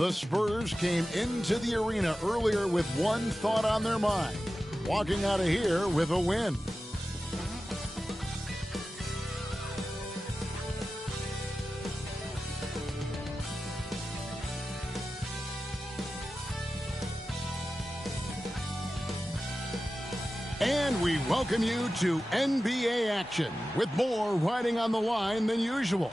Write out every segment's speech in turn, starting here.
The Spurs came into the arena earlier with one thought on their mind, walking out of here with a win. And we welcome you to NBA action with more riding on the line than usual.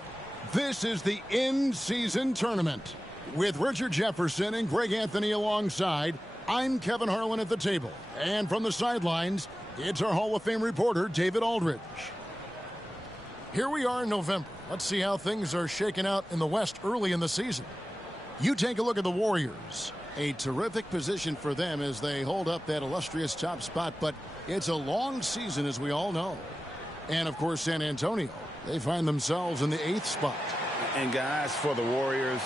This is the in-season tournament. With Richard Jefferson and Greg Anthony alongside, I'm Kevin Harlan at the table. And from the sidelines, it's our Hall of Fame reporter, David Aldridge. Here we are in November. Let's see how things are shaking out in the West early in the season. You take a look at the Warriors. A terrific position for them as they hold up that illustrious top spot, but it's a long season, as we all know. And, of course, San Antonio. They find themselves in the 8th spot. And, guys, for the Warriors,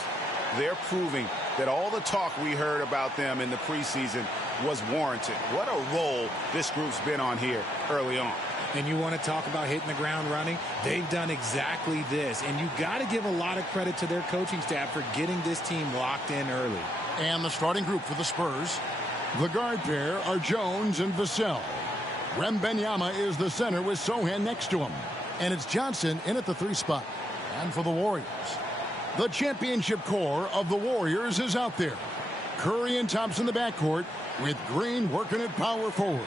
they're proving that all the talk we heard about them in the preseason was warranted. What a role this group's been on here early on. And you want to talk about hitting the ground running? They've done exactly this. And you got to give a lot of credit to their coaching staff for getting this team locked in early. And the starting group for the Spurs. The guard pair are Jones and Vassell. Wembanyama is the center with Sohan next to him. And it's Johnson in at the 3 spot. And for the Warriors, the championship core of the Warriors is out there. Curry and Thompson in the backcourt with Green working at power forward.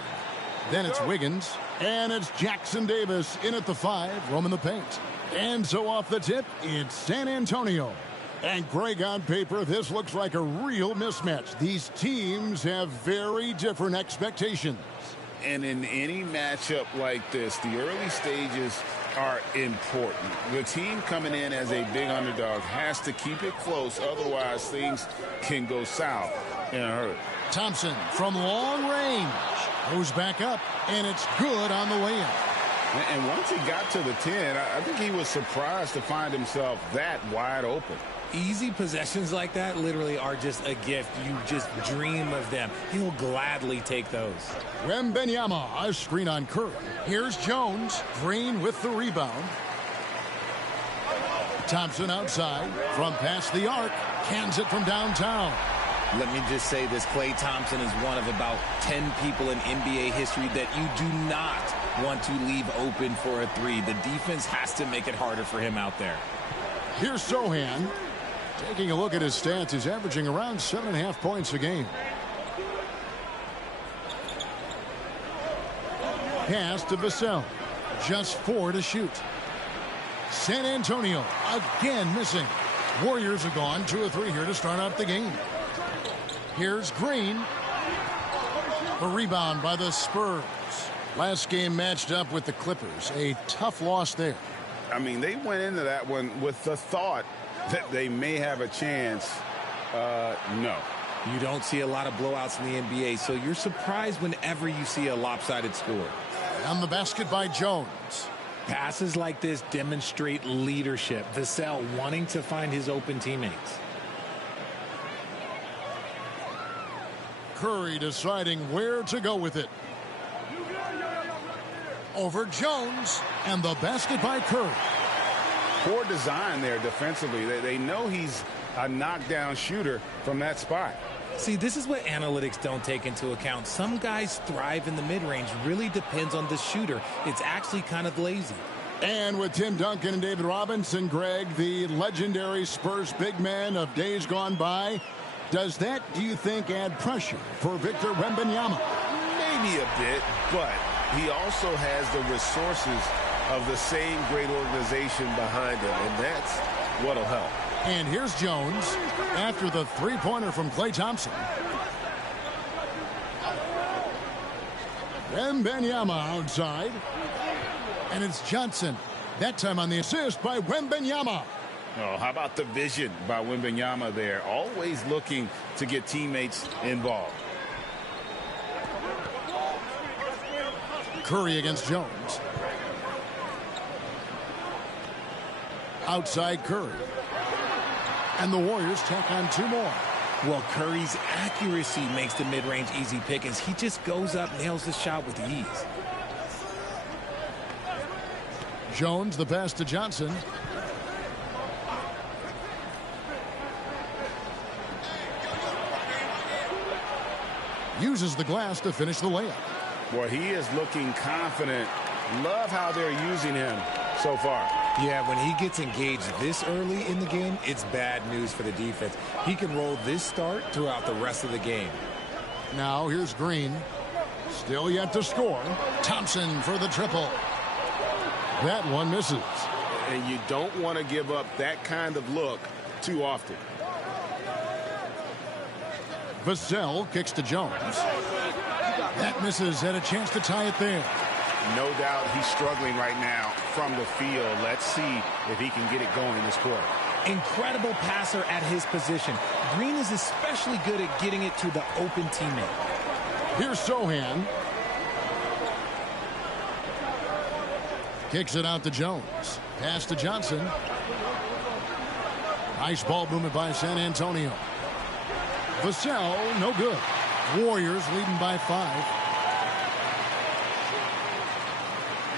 Then it's Wiggins. And it's Jackson Davis in at the 5, roaming the paint. And so off the tip, it's San Antonio. And Greg, on paper, this looks like a real mismatch. These teams have very different expectations. And in any matchup like this, the early stages are important. The team coming in as a big underdog has to keep it close, otherwise things can go south in a hurry. Thompson from long range goes back up, and it's good on the way in. And once he got to the 10, I think he was surprised to find himself that wide open. Easy possessions like that literally are just a gift. You just dream of them. He'll gladly take those. Wembanyama, a screen on Curry. Here's Jones. Green with the rebound. Thompson outside from past the arc. Cans it from downtown. Let me just say this. Klay Thompson is one of about 10 people in NBA history that you do not want to leave open for a 3. The defense has to make it harder for him out there. Here's Sohan. Taking a look at his stats, he's averaging around 7.5 points a game. Pass to Vassell. Just 4 to shoot. San Antonio again missing. Warriors have gone 2 of 3 here to start out the game. Here's Green. A rebound by the Spurs. Last game matched up with the Clippers. A tough loss there. I mean, they went into that one with the thought that they may have a chance. No. You don't see a lot of blowouts in the NBA, so you're surprised whenever you see a lopsided score. On the basket by Jones. Passes like this demonstrate leadership. Vassell wanting to find his open teammates. Curry deciding where to go with it. Over Jones, and the basket by Curry. Poor design there defensively. They know he's a knockdown shooter from that spot. See, this is what analytics don't take into account. Some guys thrive in the mid-range. Really depends on the shooter. It's actually kind of lazy. And with Tim Duncan and David Robinson, Greg, the legendary Spurs big man of days gone by, does that, do you think, add pressure for Victor Wembanyama? Maybe a bit, but he also has the resources of the same great organization behind him, and that's what'll help. And here's Jones after the three-pointer from Klay Thompson. Wembanyama outside. And it's Johnson. That time on the assist by Wembanyama. Oh, how about the vision by Wembanyama there? Always looking to get teammates involved. Curry against Jones. Outside Curry. And the Warriors tack on 2 more. Well, Curry's accuracy makes the mid-range easy pickings. He just goes up, nails the shot with ease. Jones, the pass to Johnson. Uses the glass to finish the layup. Boy, he is looking confident. Love how they're using him so far. Yeah, when he gets engaged this early in the game, it's bad news for the defense. He can roll this start throughout the rest of the game. Now here's Green. Still yet to score. Thompson for the triple. That one misses. And you don't want to give up that kind of look too often. Vassell kicks to Jones. That misses. Had a chance to tie it there. No doubt he's struggling right now from the field. Let's see if he can get it going this quarter. Incredible passer at his position. Green is especially good at getting it to the open teammate. Here's Sohan. Kicks it out to Jones. Pass to Johnson. Nice ball movement by San Antonio. Vassell, no good. Warriors leading by 5.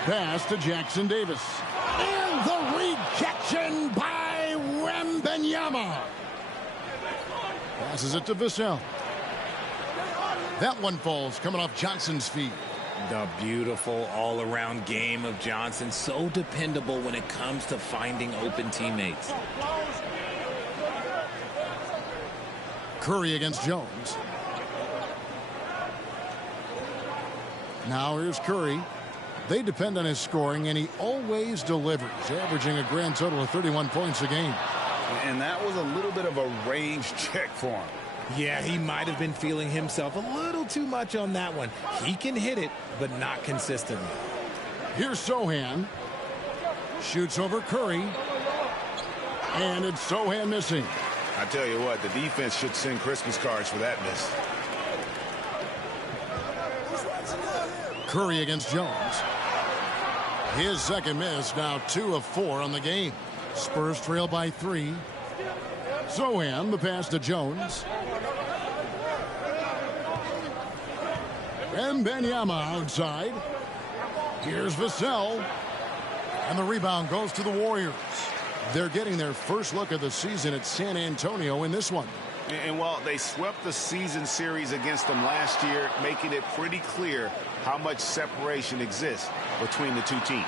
Pass to Jackson Davis. And the rejection by Wembanyama. Passes it to Vassell. That one falls coming off Johnson's feet. The beautiful all-around game of Johnson. So dependable when it comes to finding open teammates. Curry against Jones. Now here's Curry. They depend on his scoring, and he always delivers, averaging a grand total of 31 points a game. And that was a little bit of a range check for him. Yeah, he might have been feeling himself a little too much on that one. He can hit it, but not consistently. Here's Sohan. Shoots over Curry. And it's Sohan missing. I tell you what, the defense should send Christmas cards for that miss. Curry against Jones. His second miss, now 2 of 4 on the game. Spurs trail by 3. Sohan, the pass to Jones. Wembanyama outside. Here's Vassell. And the rebound goes to the Warriors. They're getting their first look of the season at San Antonio in this one. And while they swept the season series against them last year, making it pretty clear how much separation exists between the two teams.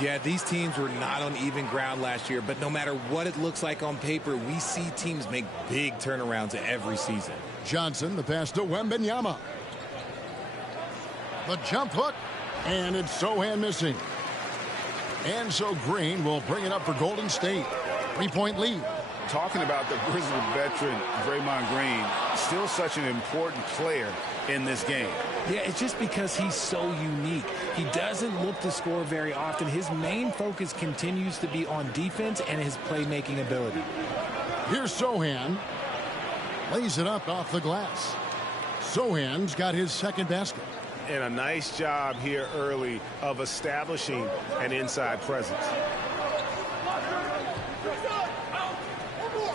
Yeah, these teams were not on even ground last year, but no matter what it looks like on paper, we see teams make big turnarounds every season. Johnson, the pass to Wembanyama. The jump hook, and it's Sohan missing. And so Green will bring it up for Golden State. 3-point lead. Talking about the Grizzly veteran, Draymond Green, still such an important player in this game. Yeah, it's just because he's so unique. He doesn't look to score very often. His main focus continues to be on defense and his playmaking ability. Here's Sohan. Lays it up off the glass. Sohan's got his second basket. And a nice job here early of establishing an inside presence.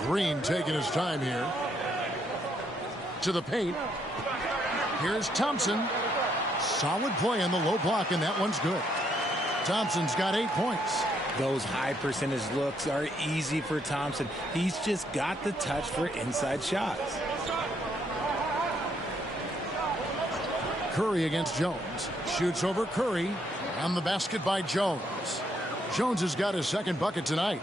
Green taking his time here. To the paint. Here's Thompson. Solid play on the low block, and that one's good. Thompson's got 8 points. Those high percentage looks are easy for Thompson. He's just got the touch for inside shots. Curry against Jones. Shoots over Curry. On the basket by Jones. Jones has got his second bucket tonight.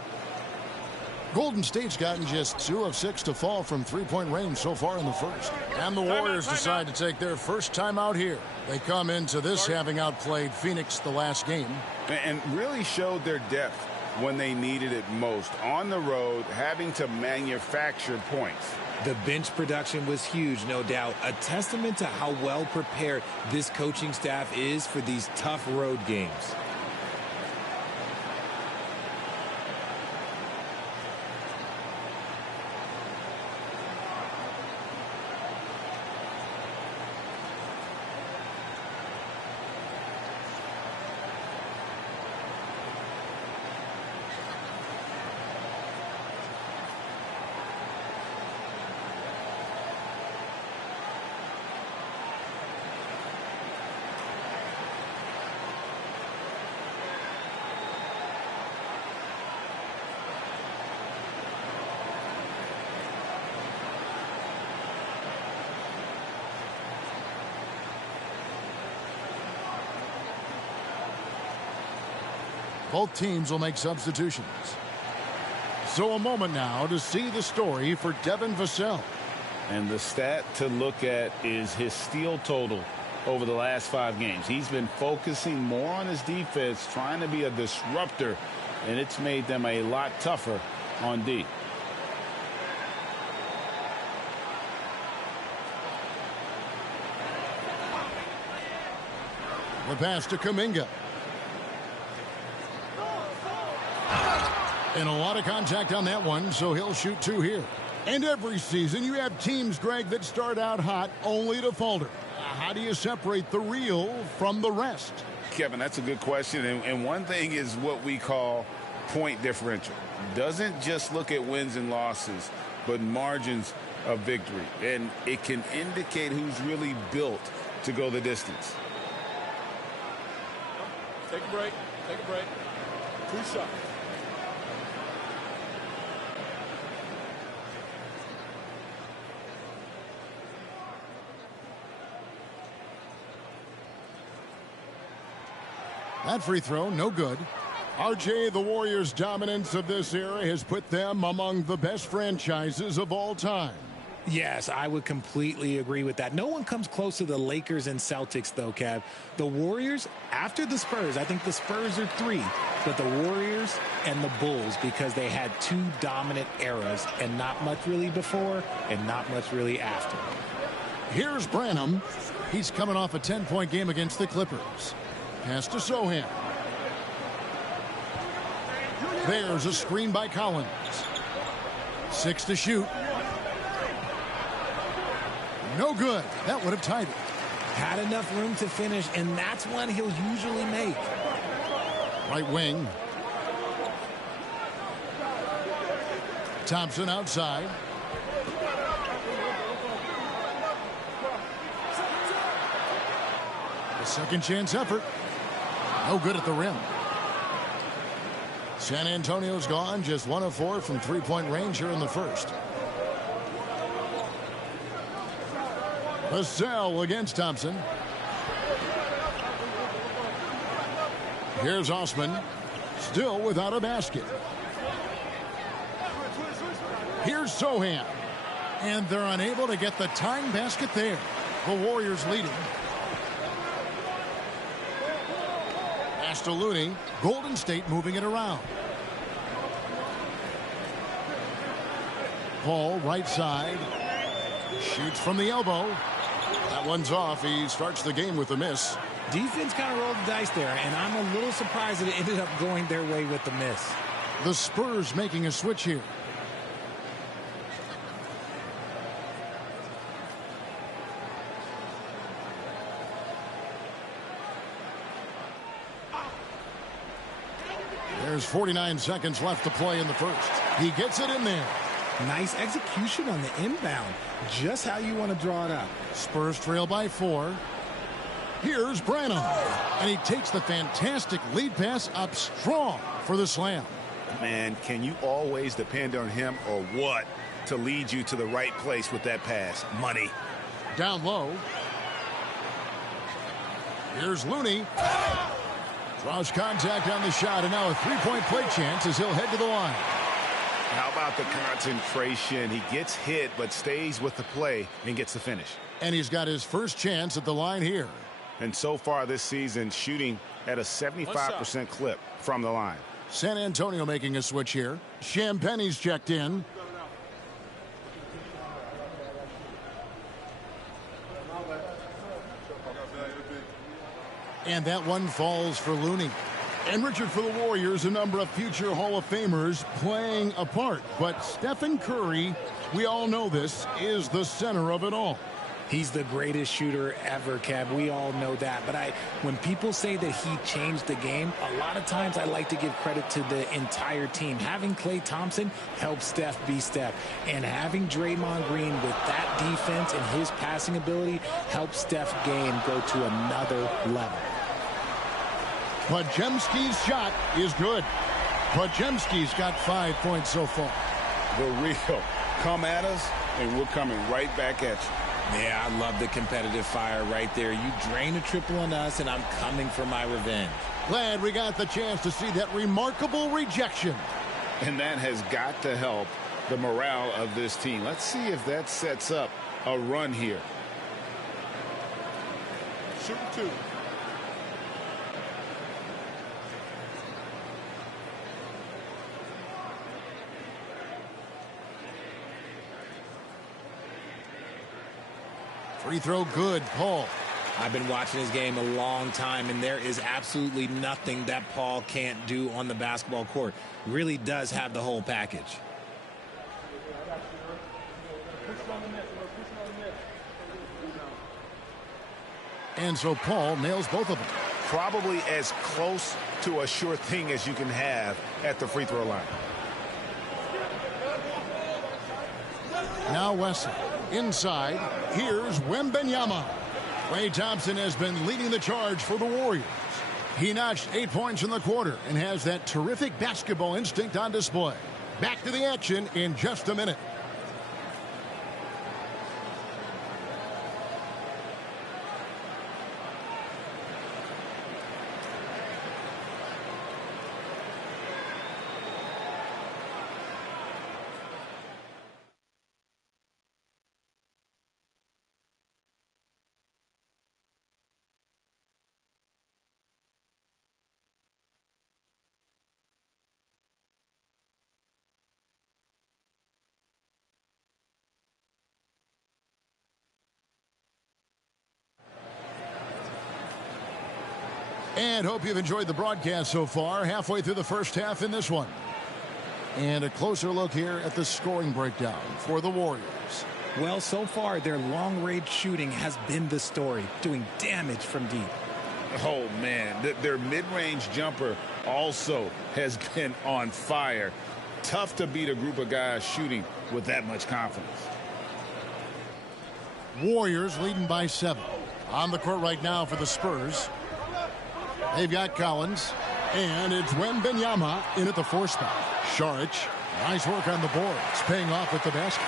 Golden State's gotten just 2 of 6 to fall from 3-point range so far in the first. And the Warriors decide to take their first time out here. They come into this having outplayed Phoenix the last game. And really showed their depth when they needed it most. On the road, having to manufacture points. The bench production was huge, no doubt. A testament to how well prepared this coaching staff is for these tough road games. Both teams will make substitutions. So a moment now to see the story for Devin Vassell. And the stat to look at is his steal total over the last 5 games. He's been focusing more on his defense, trying to be a disruptor, and it's made them a lot tougher on D. The pass to Kuminga. And a lot of contact on that one, so he'll shoot 2 here. And every season you have teams, Greg, that start out hot only to falter. How do you separate the real from the rest? Kevin, that's a good question. And one thing is what we call point differential. Doesn't just look at wins and losses, but margins of victory. And it can indicate who's really built to go the distance. Take a break. Take a break. 2 shots. That free throw, no good. RJ, the Warriors' dominance of this era has put them among the best franchises of all time. Yes, I would completely agree with that. No one comes close to the Lakers and Celtics, though, Kev. The Warriors, after the Spurs, I think the Spurs are 3, but the Warriors and the Bulls, because they had 2 dominant eras and not much really before and not much really after. Here's Branham. He's coming off a 10-point game against the Clippers. Pass to Sohan. There's a screen by Collins. 6 to shoot. No good. That would have tied it. Had enough room to finish, and that's one he'll usually make. Right wing. Thompson outside. A second chance effort. No good at the rim. San Antonio's gone just 1 of 4 from 3-point range here in the first. Vassell against Thompson. Here's Osman. Still without a basket. Here's Sohan. And they're unable to get the tying basket there. The Warriors leading. Pass to Looney. Golden State moving it around. Paul right side. Shoots from the elbow. That one's off. He starts the game with a miss. Defense kind of rolled the dice there, and I'm a little surprised that it ended up going their way with the miss. The Spurs making a switch here. There's 49 seconds left to play in the first. He gets it in there. Nice execution on the inbound. Just how you want to draw it up. Spurs trail by 4. Here's Branham. And he takes the fantastic lead pass up strong for the slam. Man, can you always depend on him or what to lead you to the right place with that pass? Money. Down low. Here's Looney. Draws contact on the shot, and now a 3-point play chance as he'll head to the line. How about the concentration? He gets hit but stays with the play and gets the finish. And he's got his first chance at the line here. And so far this season, shooting at a 75% clip from the line. San Antonio making a switch here. Champagne's checked in. And that one falls for Looney. And Richard, for the Warriors, a number of future Hall of Famers playing a part. But Stephen Curry, we all know this, is the center of it all. He's the greatest shooter ever, Kev. We all know that. But when people say that he changed the game, a lot of times I like to give credit to the entire team. Having Klay Thompson helps Steph be Steph. And having Draymond Green with that defense and his passing ability helps Steph's game go to another level. Podziemski's shot is good. Podziemski's got 5 points so far. The real. Come at us, and we're coming right back at you. Yeah, I love the competitive fire right there. You drain a triple on us, and I'm coming for my revenge. Glad we got the chance to see that remarkable rejection. And that has got to help the morale of this team. Let's see if that sets up a run here. Shooting 2. Free throw good, Paul. I've been watching this game a long time, and there is absolutely nothing that Paul can't do on the basketball court. Really does have the whole package. And so Paul nails both of them. Probably as close to a sure thing as you can have at the free throw line. Now Wesley. Inside, here's Wembanyama. Klay Thompson has been leading the charge for the Warriors. He notched 8 points in the quarter and has that terrific basketball instinct on display. Back to the action in just a minute. And hope you've enjoyed the broadcast so far. Halfway through the first half in this one. And a closer look here at the scoring breakdown for the Warriors. Well, so far, their long-range shooting has been the story, doing damage from deep. Oh, man, their mid-range jumper also has been on fire. Tough to beat a group of guys shooting with that much confidence. Warriors leading by 7. On the court right now for the Spurs. They've got Collins, and it's Wembanyama in at the 4 spot. Saric, nice work on the boards, paying off with the basket.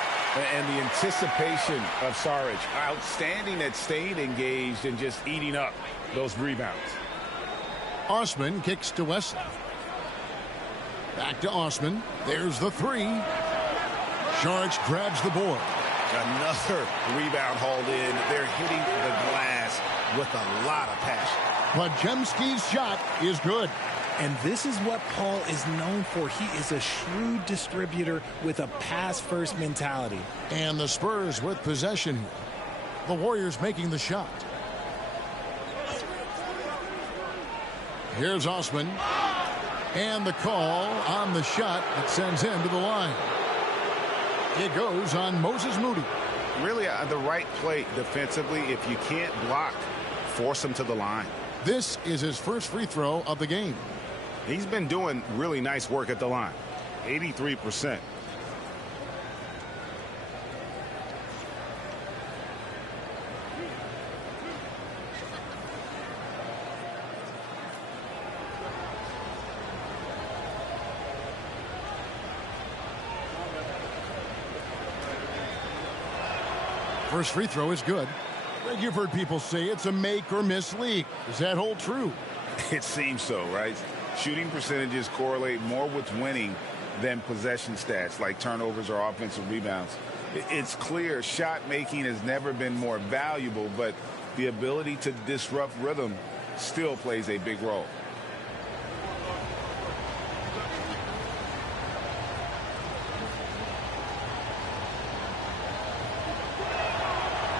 And the anticipation of Saric, outstanding at staying engaged and just eating up those rebounds. Osman kicks to Wesley. Back to Osman. There's the 3. Saric grabs the board. Another rebound hauled in. They're hitting the glass with a lot of passion. But Jemski's shot is good. And this is what Paul is known for. He is a shrewd distributor with a pass-first mentality. And the Spurs with possession here. The Warriors making the shot. Here's Osman. And the call on the shot that sends him to the line. It goes on Moses Moody. Really the right play defensively. If you can't block, force him to the line. This is his first free throw of the game. He's been doing really nice work at the line. 83%. First free throw is good. You've heard people say it's a make or miss league. Does that hold true? It seems so, right? Shooting percentages correlate more with winning than possession stats like turnovers or offensive rebounds. It's clear shot making has never been more valuable, but the ability to disrupt rhythm still plays a big role.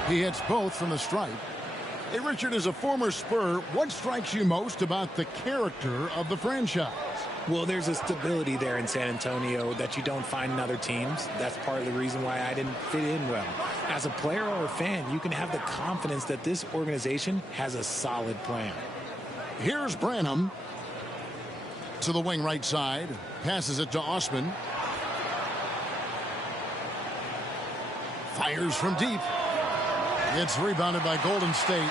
He hits both from the stripe. Hey, Richard, as a former Spur, what strikes you most about the character of the franchise? Well, there's a stability there in San Antonio that you don't find in other teams. That's part of the reason why I didn't fit in well. As a player or a fan, you can have the confidence that this organization has a solid plan. Here's Branham to the wing right side. Passes it to Osman. Fires from deep. It's rebounded by Golden State.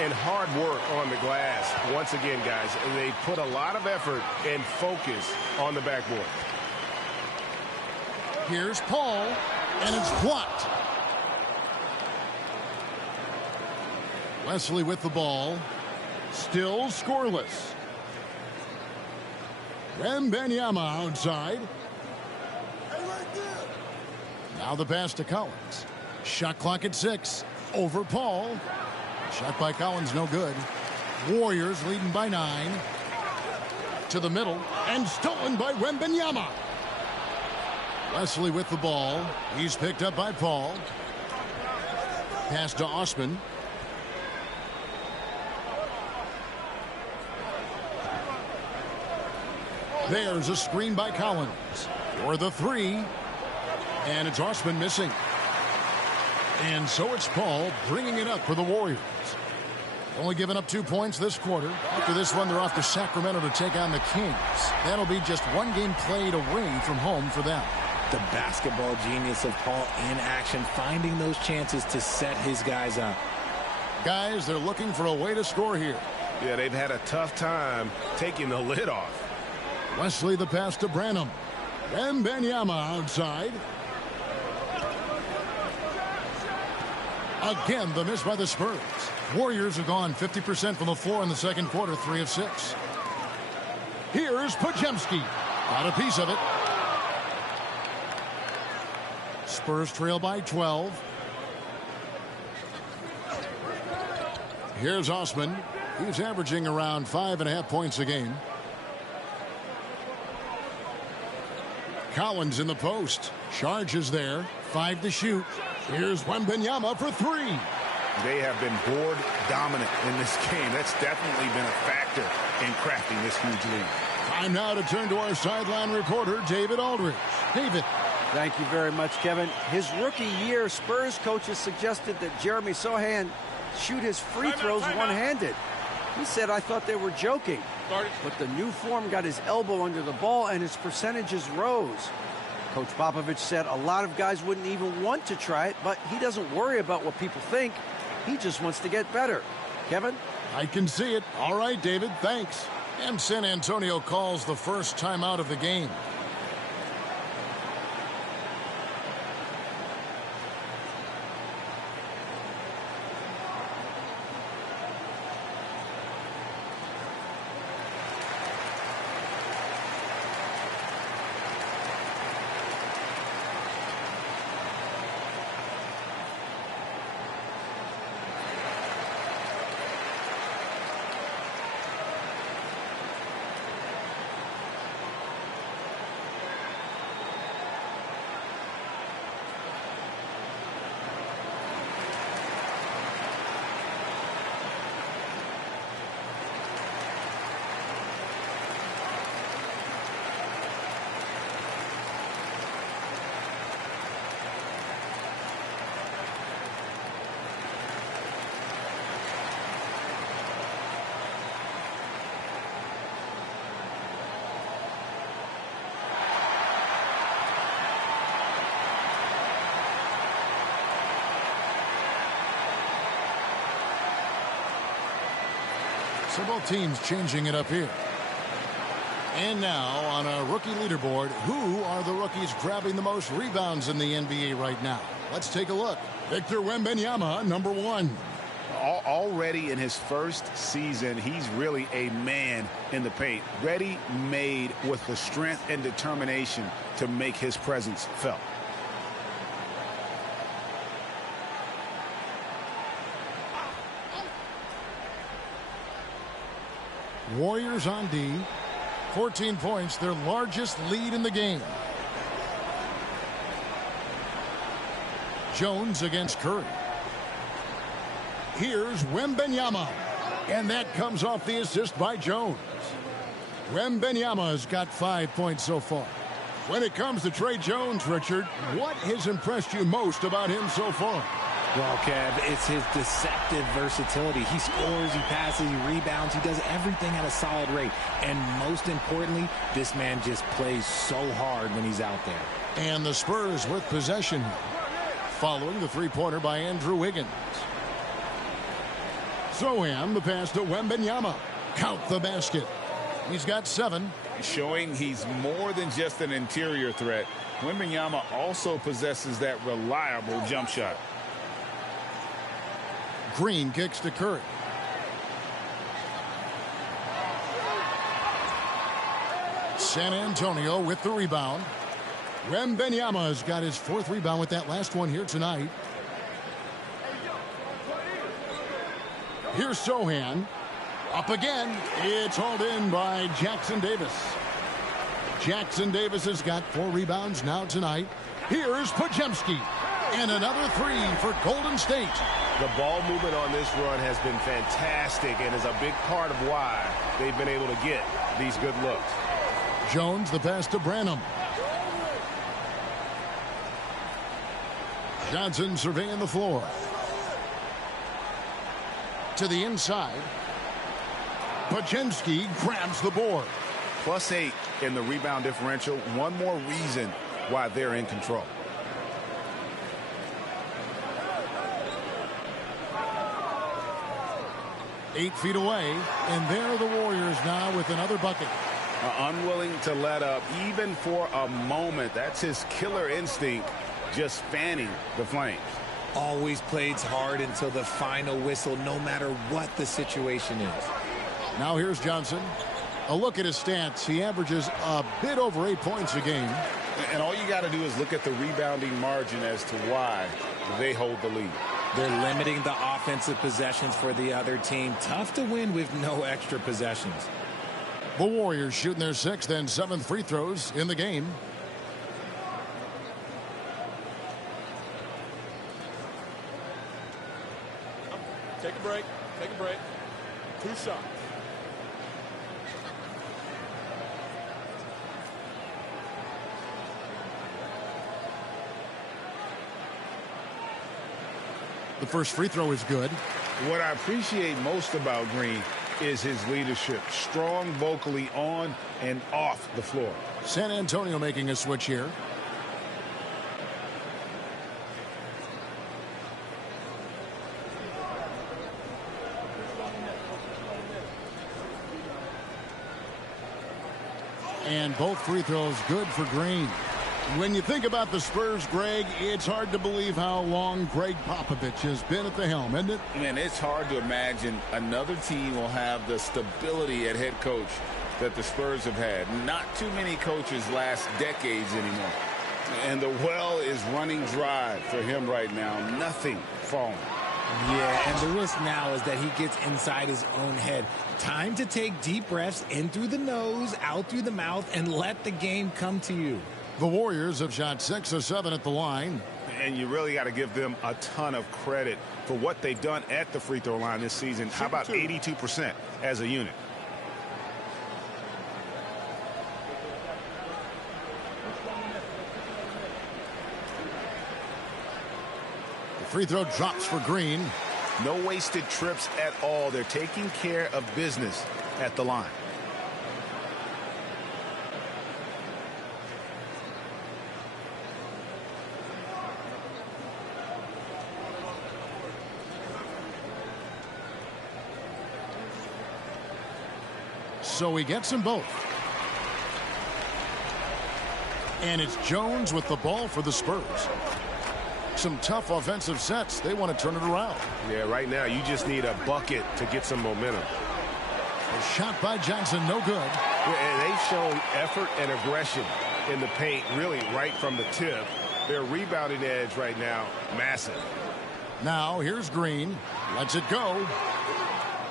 And hard work on the glass. Once again, guys, they put a lot of effort and focus on the backboard. Here's Paul, and it's blocked. Wesley with the ball. Still scoreless. Wembanyama outside. Now the pass to Collins. Shot clock at 6. Over Paul. Shot by Collins, no good. Warriors leading by 9. To the middle. And stolen by Wembanyama. Wesley with the ball. He's picked up by Paul. Pass to Osman. There's a screen by Collins for the 3. And it's Osman missing. And so it's Paul bringing it up for the Warriors. Only giving up 2 points this quarter. After this one, they're off to Sacramento to take on the Kings. That'll be just 1 game played away from home for them. The basketball genius of Paul in action, finding those chances to set his guys up. Guys, they're looking for a way to score here. Yeah, they've had a tough time taking the lid off. Wesley the pass to Branham. Wembanyama outside. Again, the miss by the Spurs. Warriors have gone 50% from the floor in the second quarter, 3 of 6. Here's Podziemski. Got a piece of it. Spurs trail by 12. Here's Osman. He's averaging around 5.5 points a game. Collins in the post. Charges there. 5 to shoot. Here's Wembanyama for 3. They have been board dominant in this game. That's definitely been a factor in crafting this huge lead. Time now to turn to our sideline reporter, David Aldridge. David. Thank you very much, Kevin. His rookie year, Spurs coaches suggested that Jeremy Sohan shoot his free throws one-handed. He said, I thought they were joking. But the new form got his elbow under the ball and his percentages rose. Coach Popovich said a lot of guys wouldn't even want to try it, but he doesn't worry about what people think. He just wants to get better. Kevin? I can see it. All right, David, thanks. And San Antonio calls the first timeout of the game. So both teams changing it up here. And now on a rookie leaderboard, who are the rookies grabbing the most rebounds in the NBA right now? Let's take a look. Victor Wembanyama, number 1. Already in his first season, he's really a man in the paint. Ready-made with the strength and determination to make his presence felt. Warriors on D. 14 points, their largest lead in the game. Jones against Curry. Here's Wembanyama. And that comes off the assist by Jones. Wembanyama has got 5 points so far. When it comes to Trey Jones, Richard, what has impressed you most about him so far? Well, Kev, it's his deceptive versatility. He scores, he passes, he rebounds, he does everything at a solid rate. And most importantly, this man just plays so hard when he's out there. And the Spurs with possession following the three-pointer by Andrew Wiggins. Sohan, the pass to Wembanyama. Count the basket. He's got 7. Showing he's more than just an interior threat. Wembanyama also possesses that reliable jump shot. Green kicks to Curry. San Antonio with the rebound. Wembanyama has got his 4th rebound with that last one here tonight. Here's Sohan. Up again. It's hauled in by Jackson Davis. Jackson Davis has got 4 rebounds now tonight. Here's Podziemski. And another 3 for Golden State. The ball movement on this run has been fantastic and is a big part of why they've been able to get these good looks. Jones, the pass to Branham. Johnson surveying the floor. To the inside. Podziemski grabs the board. +8 in the rebound differential. One more reason why they're in control. Eight feet away, and there are the Warriors now with another bucket. Unwilling to let up even for a moment. That's his killer instinct, just fanning the flames. Always plays hard until the final whistle, no matter what the situation is. Now here's Johnson. A look at his stats. He averages a bit over 8 points a game. And all you got to do is look at the rebounding margin as to why they hold the lead. They're limiting the offensive possessions for the other team. Tough to win with no extra possessions. The Warriors shooting their 6th and 7th free throws in the game. Take a break. Take a break. 2 shots. The first free throw is good. What I appreciate most about Green is his leadership. Strong vocally on and off the floor. San Antonio making a switch here. And both free throws good for Green. When you think about the Spurs, Greg, it's hard to believe how long Greg Popovich has been at the helm, isn't it? Man, it's hard to imagine another team will have the stability at head coach that the Spurs have had. Not too many coaches last decades anymore. And the well is running dry for him right now. Nothing falling. Yeah, and the risk now is that he gets inside his own head. Time to take deep breaths in through the nose, out through the mouth, and let the game come to you. The Warriors have shot 6 of 7 at the line. And you really got to give them a ton of credit for what they've done at the free throw line this season. How about 82% as a unit? The free throw drops for Green. No wasted trips at all. They're taking care of business at the line. So he gets them both. And it's Jones with the ball for the Spurs. Some tough offensive sets. They want to turn it around. Yeah, right now you just need a bucket to get some momentum. A shot by Johnson, no good. And they've shown effort and aggression in the paint, really right from the tip. Their rebounding edge right now, massive. Now here's Green. Lets it go.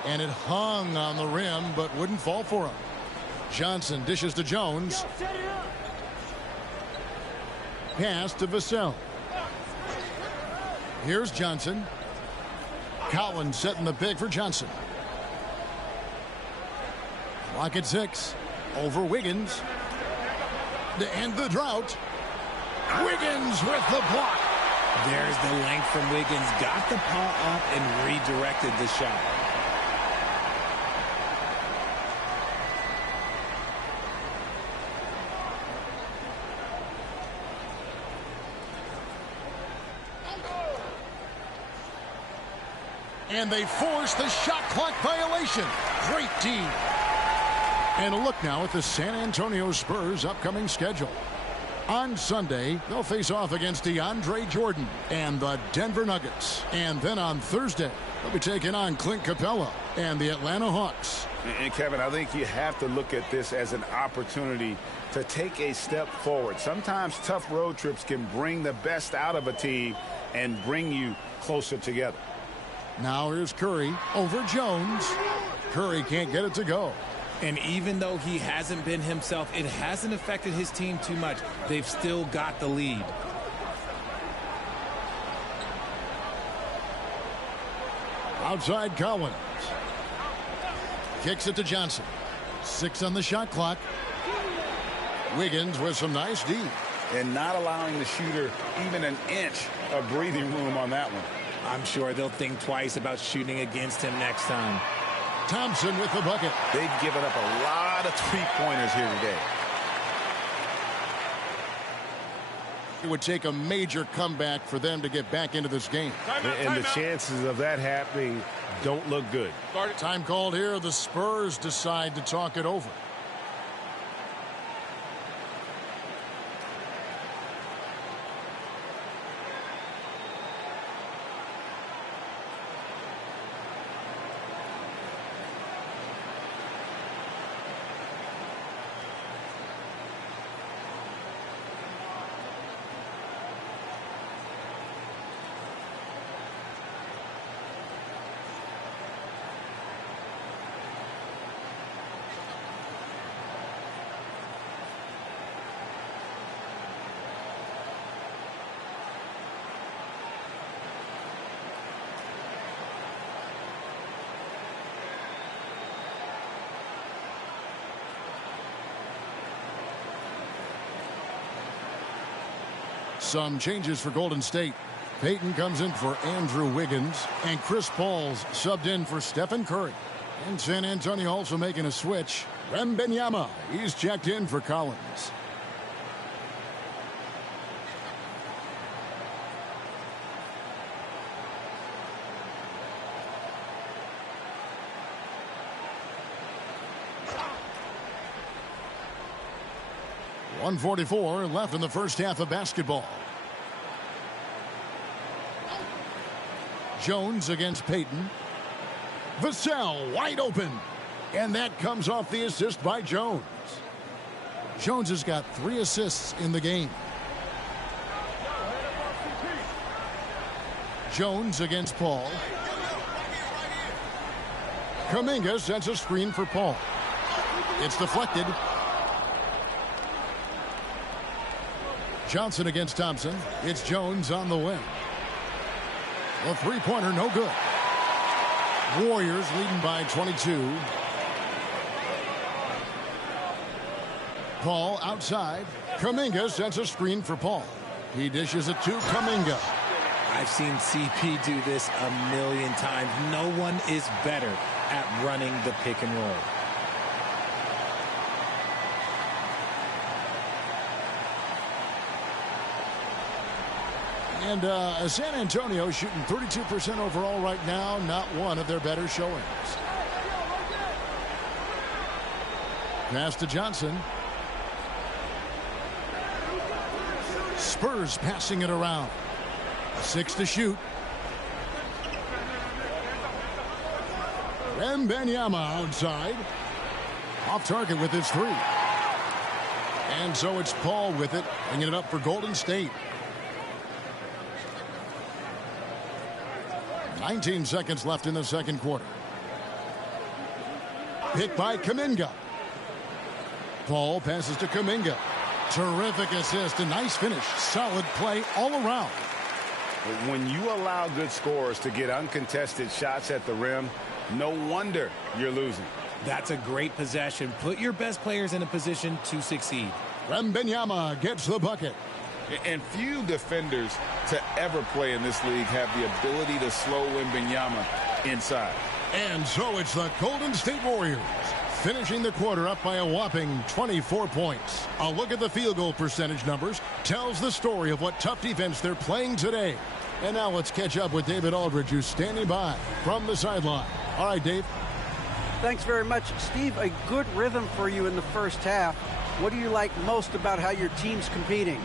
And it hung on the rim, but wouldn't fall for him. Johnson dishes to Jones. Pass to Vassell. Here's Johnson. Collins setting the pick for Johnson. Clock at 6. Over Wiggins. To end the drought. Wiggins with the block. There's the length from Wiggins. Got the paw up and redirected the shot. And they force the shot clock violation. Great D. And a look now at the San Antonio Spurs' upcoming schedule. On Sunday, they'll face off against DeAndre Jordan and the Denver Nuggets. And then on Thursday, they'll be taking on Clint Capella and the Atlanta Hawks. And Kevin, I think you have to look at this as an opportunity to take a step forward. Sometimes tough road trips can bring the best out of a team and bring you closer together. Now here's Curry over Jones. Curry can't get it to go. And even though he hasn't been himself, it hasn't affected his team too much. They've still got the lead. Outside Collins. Kicks it to Johnson. 6 on the shot clock. Wiggins with some nice D. And not allowing the shooter even an inch of breathing room on that one. I'm sure they'll think twice about shooting against him next time. Thompson with the bucket. They've given up a lot of three-pointers here today. It would take a major comeback for them to get back into this game. And the chances of that happening don't look good. Time called here. The Spurs decide to talk it over. Some changes for Golden State. Payton comes in for Andrew Wiggins, and Chris Paul's subbed in for Stephen Curry. And San Antonio also making a switch. Wembanyama, he's checked in for Collins. .144 left in the first half of basketball. Jones against Payton. Vassell wide open. And that comes off the assist by Jones. Jones has got 3 assists in the game. Jones against Paul. Kuminga sets a screen for Paul. It's deflected. Johnson against Thompson. It's Jones on the wing. A three-pointer, no good. Warriors leading by 22. Paul outside. Kuminga sets a screen for Paul. He dishes it to Kuminga. I've seen CP do this a million times. No one is better at running the pick and roll. And San Antonio shooting 32% overall right now. Not one of their better showings. Pass to Johnson. Spurs passing it around. 6 to shoot. Wembanyama outside. Off target with his 3. And so it's Paul with it, bringing it up for Golden State. 19 seconds left in the second quarter. Picked by Kuminga. Paul passes to Kuminga. Terrific assist, a nice finish. Solid play all around. When you allow good scorers to get uncontested shots at the rim, no wonder you're losing. That's a great possession. Put your best players in a position to succeed. Wembanyama gets the bucket. And few defenders to ever play in this league have the ability to slow Wembanyama inside. And so it's the Golden State Warriors finishing the quarter up by a whopping 24 points. A look at the field goal percentage numbers tells the story of what tough defense they're playing today. And now let's catch up with David Aldridge, who's standing by from the sideline. All right, Dave. Thanks very much, Steve. A good rhythm for you in the first half. What do you like most about how your team's competing?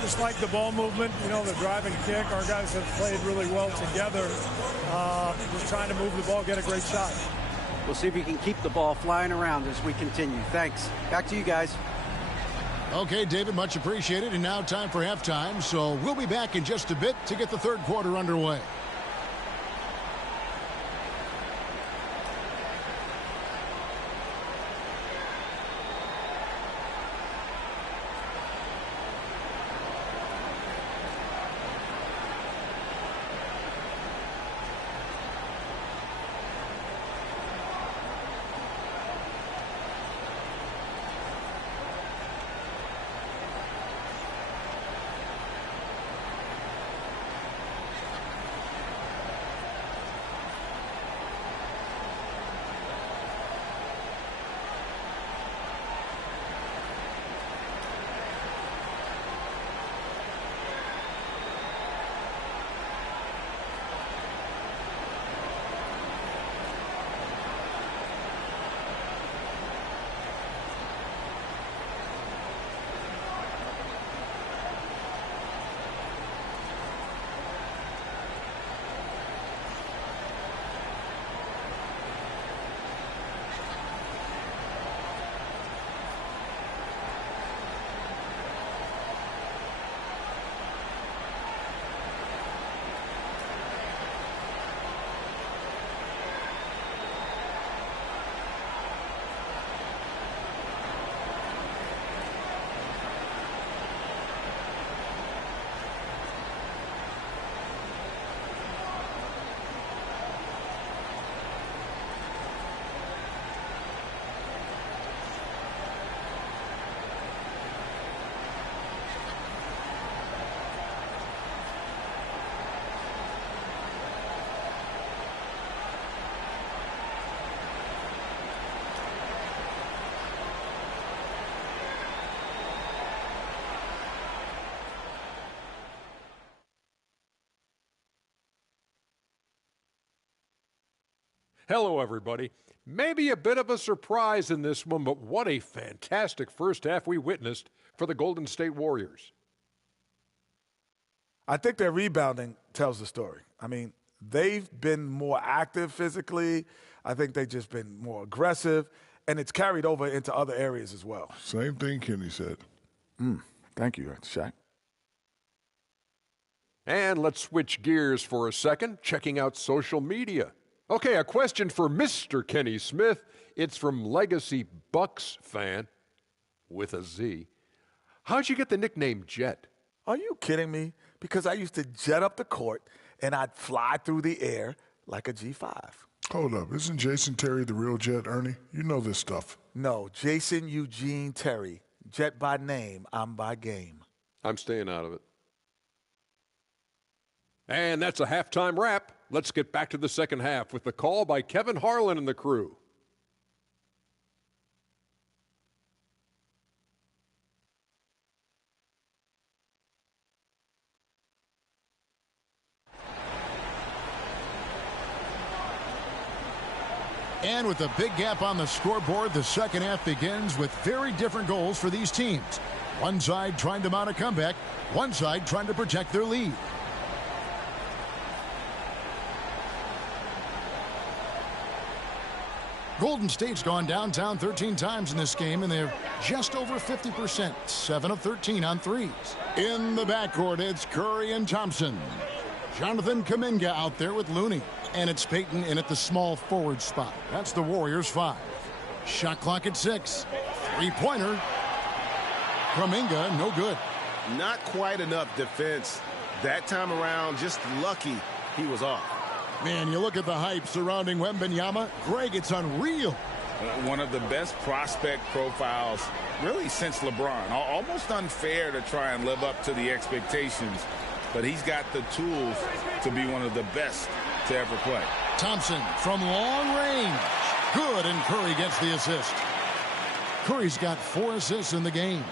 Just like the ball movement, you know, the drive and kick. Our guys have played really well together. Just trying to move the ball, get a great shot. We'll see if we can keep the ball flying around as we continue. Thanks. Back to you guys. Okay, David, much appreciated. And now time for halftime. So we'll be back in just a bit to get the third quarter underway. Hello, everybody. Maybe a bit of a surprise in this one, but what a fantastic first half we witnessed for the Golden State Warriors. I think their rebounding tells the story. I mean, they've been more active physically. I think they've just been more aggressive, and it's carried over into other areas as well. Same thing Kenny said. Thank you, Shaq. And let's switch gears for a second, checking out social media. Okay, a question for Mr. Kenny Smith. It's from Legacy Bucks fan with a Z. How'd you get the nickname Jet? Are you kidding me? Because I used to jet up the court, and I'd fly through the air like a G5. Hold up. Isn't Jason Terry the real Jet, Ernie? You know this stuff. No, Jason Eugene Terry. Jet by name, I'm by game. I'm staying out of it. And that's a halftime wrap. Let's get back to the second half with the call by Kevin Harlan and the crew. And with a big gap on the scoreboard, the second half begins with very different goals for these teams. One side trying to mount a comeback, one side trying to protect their lead. Golden State's gone downtown 13 times in this game, and they're just over 50%, 7 of 13 on threes. In the backcourt, it's Curry and Thompson. Jonathan Kuminga out there with Looney. And it's Payton in at the small forward spot. That's the Warriors' 5. Shot clock at 6. Three-pointer. Kuminga, no good. Not quite enough defense that time around. Just lucky he was off. Man, you look at the hype surrounding Wembanyama. Greg, it's unreal. One of the best prospect profiles really since LeBron. Almost unfair to try and live up to the expectations, but he's got the tools to be one of the best to ever play. Thompson from long range. Good, and Curry gets the assist. Curry's got 4 assists in the game.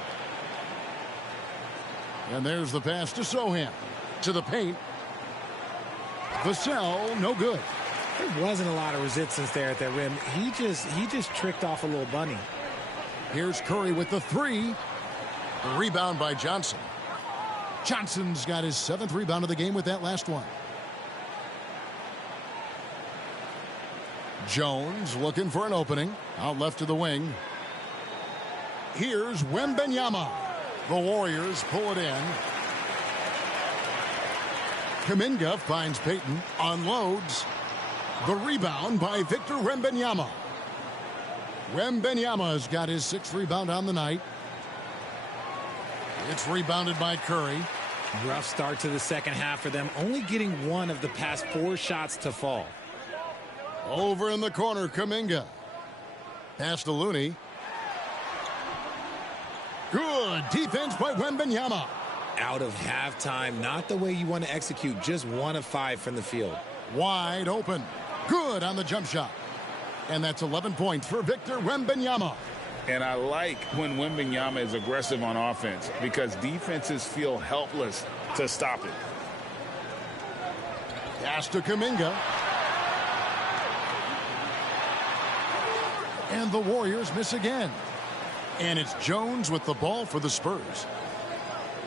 And there's the pass to Sohan. To the paint. Vassell, no good. There wasn't a lot of resistance there at that rim. He just tricked off a little bunny. Here's Curry with the three. Rebound by Johnson. Johnson's got his 7th rebound of the game with that last one. Jones looking for an opening. Out left to the wing. Here's Wembanyama. The Warriors pull it in. Kuminga finds Payton. Unloads. The rebound by Victor Wembanyama. Wembanyama's got his 6th rebound on the night. It's rebounded by Curry. Rough start to the second half for them, only getting 1 of the past 4 shots to fall. Over in the corner, Kuminga. Pass to Looney. Good defense by Wembanyama. Out of halftime, not the way you want to execute, just 1 of 5 from the field. Wide open. Good on the jump shot. And that's 11 points for Victor Wembanyama. And I like when Wembanyama is aggressive on offense because defenses feel helpless to stop it. Pass to Kuminga. And the Warriors miss again. And it's Jones with the ball for the Spurs.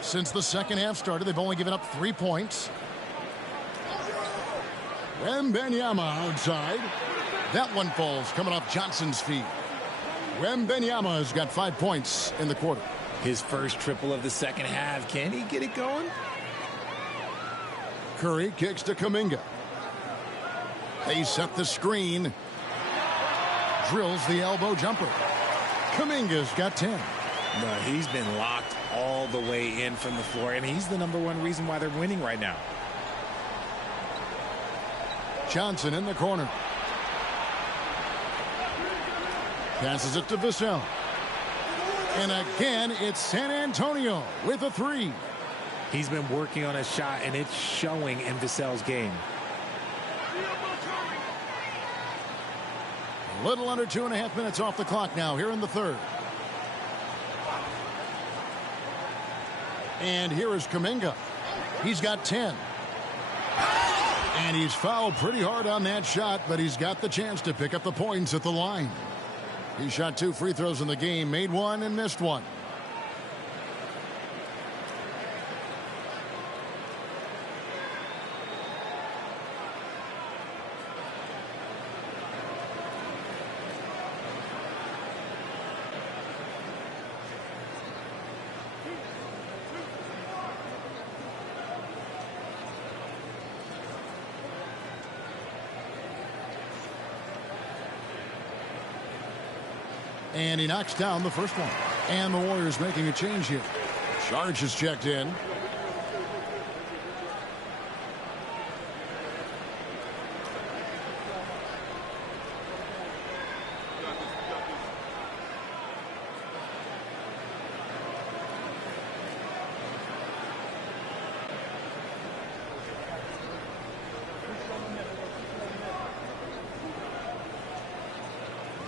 Since the second half started, they've only given up 3 points. Wembanyama outside. That one falls coming off Johnson's feet. Wembanyama has got 5 points in the quarter. His first triple of the second half. Can he get it going? Curry kicks to Kuminga. They set the screen. Drills the elbow jumper. Kuminga's got 10. No, he's been locked all the way in from the floor, and he's the #1 reason why they're winning right now. Johnson in the corner. Passes it to Vassell. And again, it's San Antonio with a 3. He's been working on his shot, and it's showing in Vassell's game. A little under 2.5 minutes off the clock now here in the third. And here is Kuminga. He's got 10. And he's fouled pretty hard on that shot, but he's got the chance to pick up the points at the line. He shot 2 free throws in the game, made 1 and missed 1. And he knocks down the first one. And the Warriors making a change here. Charge is checked in.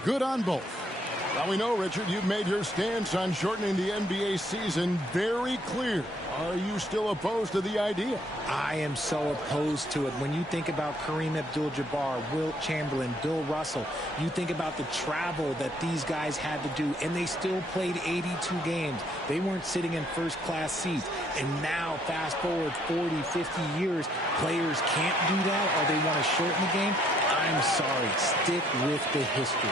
Good on both. Now we know, Richard, you've made your stance on shortening the NBA season very clear. Are you still opposed to the idea? I am so opposed to it. When you think about Kareem Abdul-Jabbar, Wilt Chamberlain, Bill Russell, you think about the travel that these guys had to do, and they still played 82 games. They weren't sitting in first-class seats. And now, fast forward 40, 50 years, players can't do that or they want to shorten the game. I'm sorry. Stick with the history.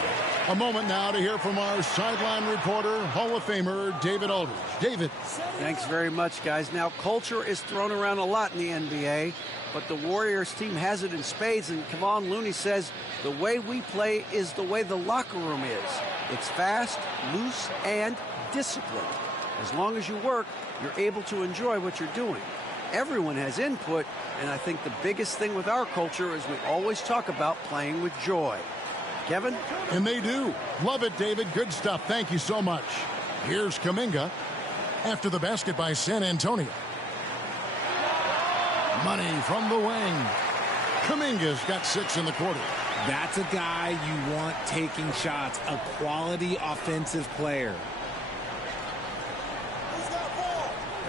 A moment now to hear from our sideline reporter, Hall of Famer David Aldridge. David. Thanks very much, guys. Now, culture is thrown around a lot in the NBA, but the Warriors team has it in spades, and Kevon Looney says the way we play is the way the locker room is. It's fast, loose, and disciplined. As long as you work, you're able to enjoy what you're doing. Everyone has input, and I think the biggest thing with our culture is we always talk about playing with joy. Kevin? And they do. Love it, David. Good stuff. Thank you so much. Here's Kuminga after the basket by San Antonio. Money from the wing. Kuminga's got 6 in the quarter. That's a guy you want taking shots, a quality offensive player.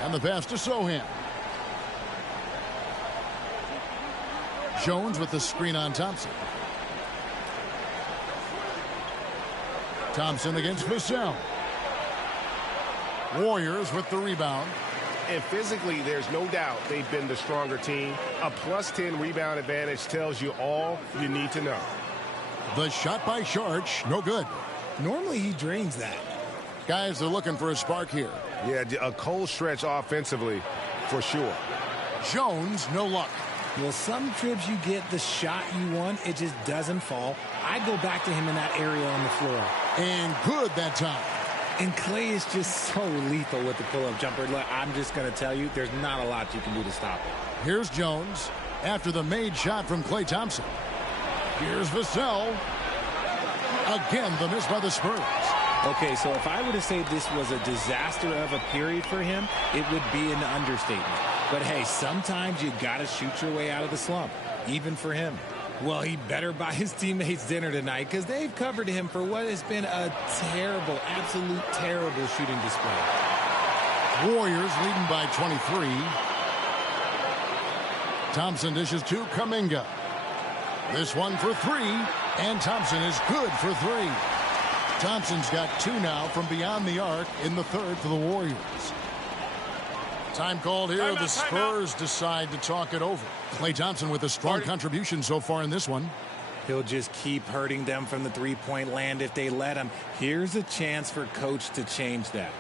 And the pass to Sohan. Jones with the screen on Thompson. Thompson against Vassell. Warriors with the rebound. And physically, there's no doubt they've been the stronger team. A +10 rebound advantage tells you all you need to know. The shot by Sharch, no good. Normally he drains that. Guys are looking for a spark here. Yeah, a cold stretch offensively for sure. Jones, no luck. Well, some trips you get the shot you want, it just doesn't fall. I go back to him in that area on the floor. And good that time. And Clay is just so lethal with the pull-up jumper. I'm just going to tell you, there's not a lot you can do to stop it. Here's Jones after the made shot from Klay Thompson. Here's Vassell. Again, the miss by the Spurs. Okay, so if I were to say this was a disaster of a period for him, it would be an understatement. But hey, sometimes you got to shoot your way out of the slump, even for him. Well, he better buy his teammates dinner tonight because they've covered him for what has been a terrible, absolute terrible shooting display. Warriors leading by 23. Thompson dishes to Kuminga. This one for three, and Thompson is good for three. Thompson's got two now from beyond the arc in the third for the Warriors. Time called here. The Spurs decide to talk it over. Klay Thompson with a strong contribution so far in this one. He'll just keep hurting them from the three-point land if they let him. Here's a chance for Coach to change that.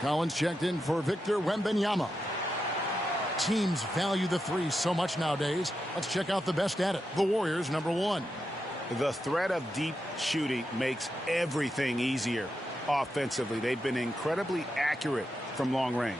Collins checked in for Victor Wembanyama. Teams value the three so much nowadays. Let's check out the best at it. The Warriors, number one. The threat of deep shooting makes everything easier offensively. They've been incredibly accurate from long range.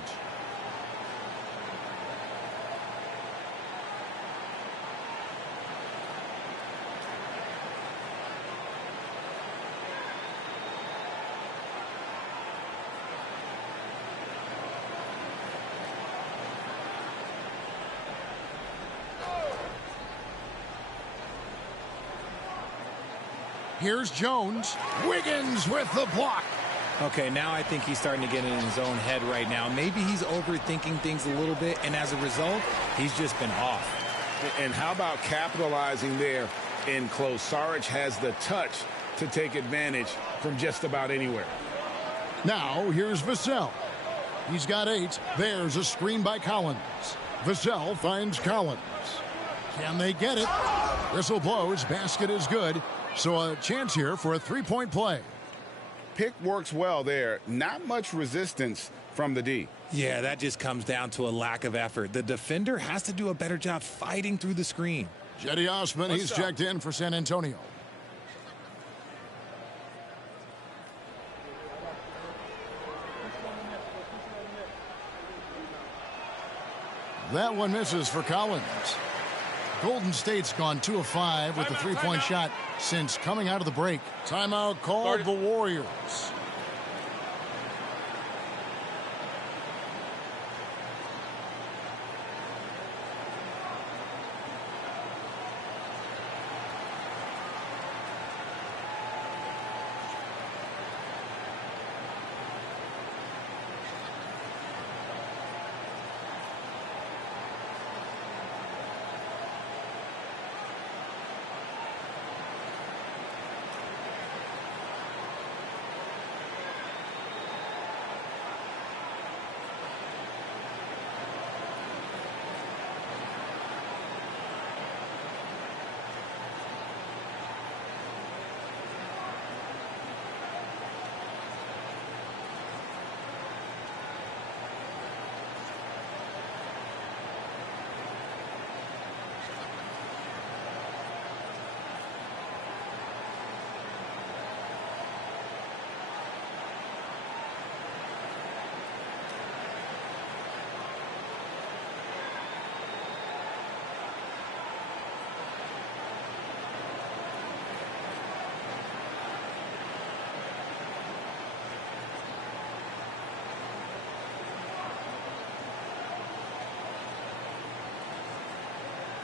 Here's Jones. Wiggins with the block. Okay, now I think he's starting to get in his own head right now. Maybe he's overthinking things a little bit, and as a result, he's just been off. And how about capitalizing there in close? Saric has the touch to take advantage from just about anywhere. Now, here's Vassell. He's got 8. There's a screen by Collins. Vassell finds Collins. Can they get it? Whistle blows. Basket is good. So a chance here for a three-point play. Pick works well there. Not much resistance from the D. Yeah, that just comes down to a lack of effort. The defender has to do a better job fighting through the screen. Jetty Osman, he's checked in for San Antonio. That one misses for Collins. Golden State's gone 2 of 5 with the three-point shot since coming out of the break. Timeout called the Warriors.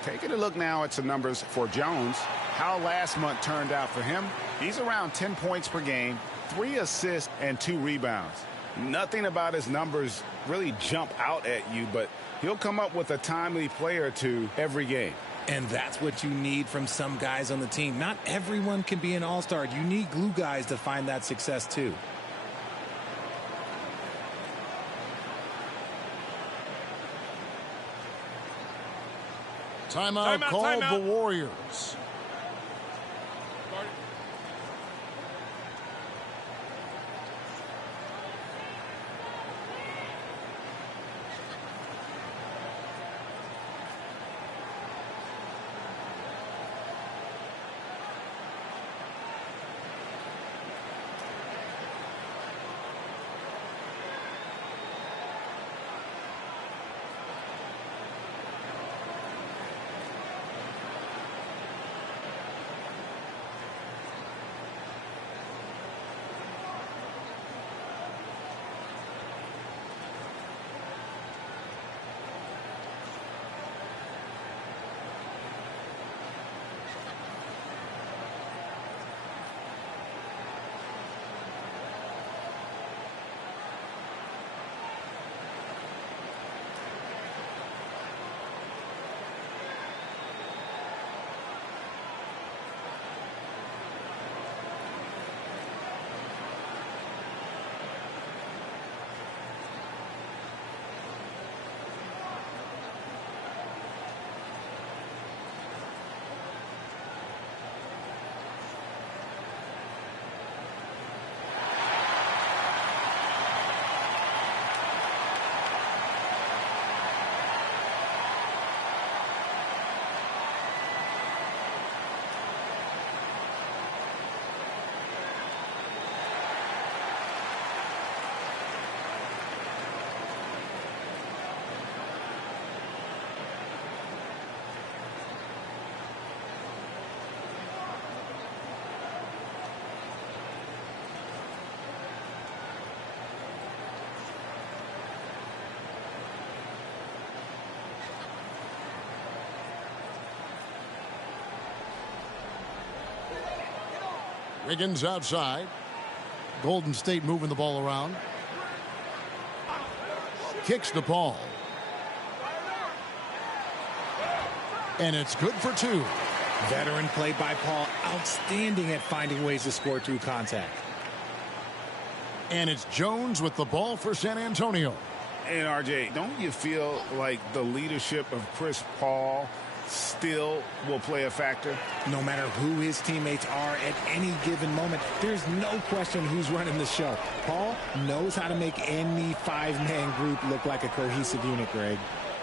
Taking a look now at some numbers for Jones. How last month turned out for him. He's around 10 points per game, 3 assists, and 2 rebounds. Nothing about his numbers really jump out at you, but he'll come up with a timely play or two every game. And that's what you need from some guys on the team. Not everyone can be an all-star. You need glue guys to find that success too. Timeout called the Warriors. Wiggins outside. Golden State moving the ball around. Kicks the ball. And it's good for 2. Veteran play by Paul. Outstanding at finding ways to score through contact. And it's Jones with the ball for San Antonio. And RJ, don't you feel like the leadership of Chris Paul still will play a factor? No matter who his teammates are at any given moment, there's no question who's running the show. Paul knows how to make any 5-man group look like a cohesive unit, Greg.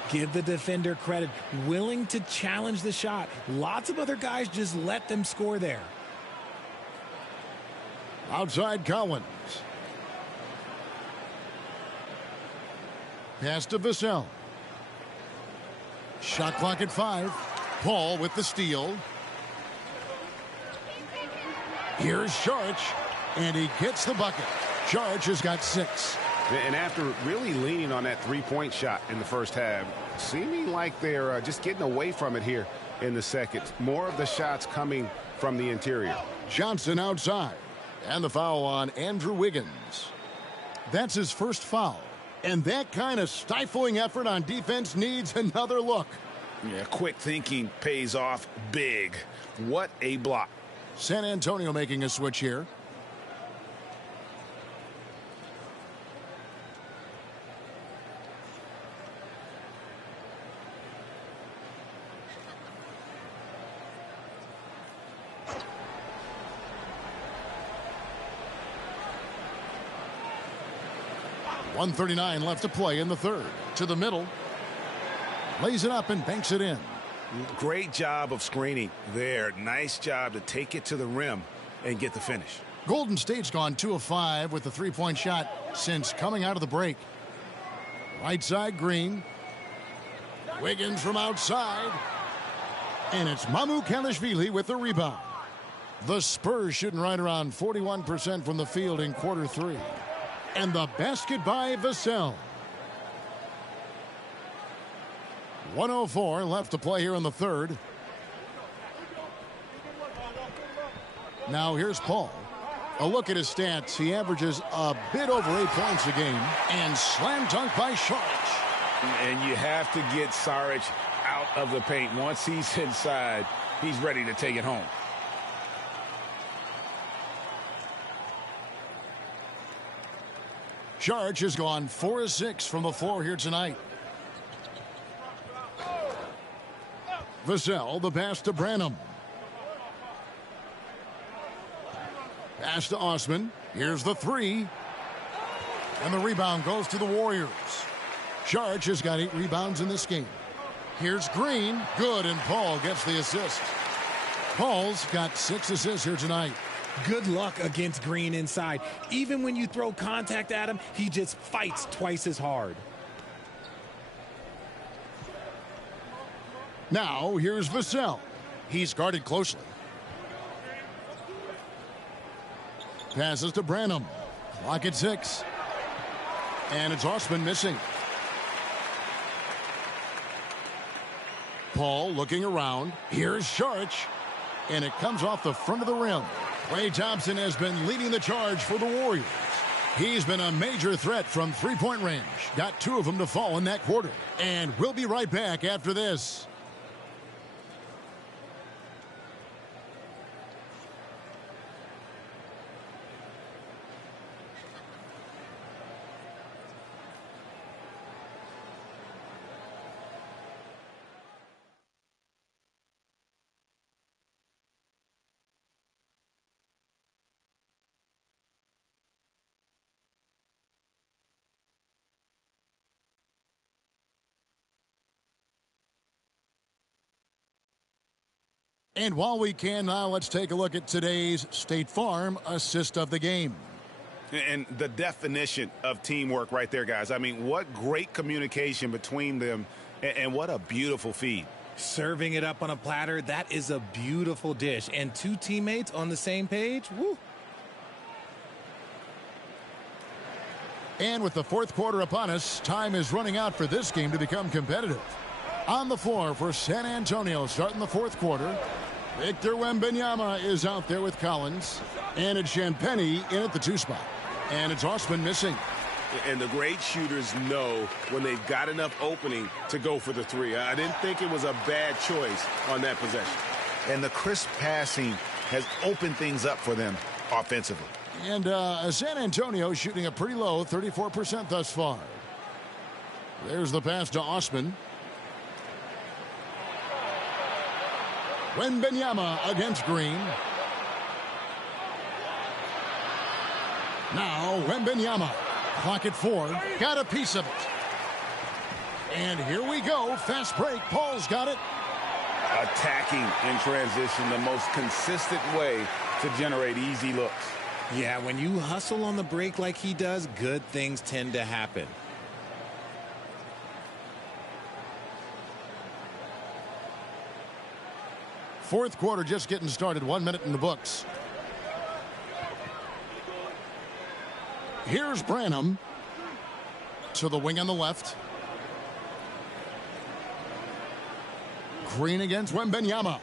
Give the defender credit, willing to challenge the shot. Lots of other guys just let them score there. Outside Collins. Pass to Vassell. Shot clock at 5. Paul with the steal. Here's Sharch, and he gets the bucket. Sharch has got 6. And after really leaning on that three-point shot in the first half, seeming like they're just getting away from it here in the second. More of the shots coming from the interior. Johnson outside. And the foul on Andrew Wiggins. That's his first foul. And that kind of stifling effort on defense needs another look. Yeah, quick thinking pays off big. What a block. San Antonio making a switch here. .139 left to play in the third. To the middle. Lays it up and banks it in. Great job of screening there. Nice job to take it to the rim and get the finish. Golden State's gone 2 of 5 with the 3-point shot since coming out of the break. Right side, Green. Wiggins from outside. And it's Mamu Kalishvili with the rebound. The Spurs shooting right around 41% from the field in quarter 3. And the basket by Vassell. 1:04 left to play here in the third. Now here's Paul. A look at his stats. He averages a bit over 8 points a game. And slam dunk by Saric. And you have to get Saric out of the paint. Once he's inside, he's ready to take it home. Saric has gone 4 of 6 from the floor here tonight. Vassell, the pass to Branham. Pass to Osman. Here's the three. And the rebound goes to the Warriors. Saric has got 8 rebounds in this game. Here's Green. Good, and Paul gets the assist. Paul's got 6 assists here tonight. Good luck against Green inside. Even when you throw contact at him, he just fights twice as hard. Now, here's Vassell. He's guarded closely. Passes to Branham. Clock at 6. And it's Osman missing. Paul looking around. Here's Saric. And it comes off the front of the rim. Klay Thompson has been leading the charge for the Warriors. He's been a major threat from three-point range. Got 2 of them to fall in that quarter. And we'll be right back after this. And while we can now, let's take a look at today's State Farm assist of the game. And the definition of teamwork right there, guys. I mean, what great communication between them, and what a beautiful feed. Serving it up on a platter, that is a beautiful dish. And 2 teammates on the same page, woo. And with the fourth quarter upon us, time is running out for this game to become competitive. On the floor for San Antonio, starting the fourth quarter, Victor Wembanyama is out there with Collins. And it's Champagnie in at the 2 spot. And it's Osman missing. And the great shooters know when they've got enough opening to go for the 3. I didn't think it was a bad choice on that possession. And the crisp passing has opened things up for them offensively. And San Antonio shooting a pretty low 34% thus far. There's the pass to Osman. Wembanyama against Green. Now Wembanyama. Clock at 4. Got a piece of it. And here we go. Fast break. Paul's got it. Attacking in transition, the most consistent way to generate easy looks. Yeah, when you hustle on the break like he does, good things tend to happen. Fourth quarter just getting started. 1 minute in the books. Here's Branham to the wing on the left. Green against Wembanyama.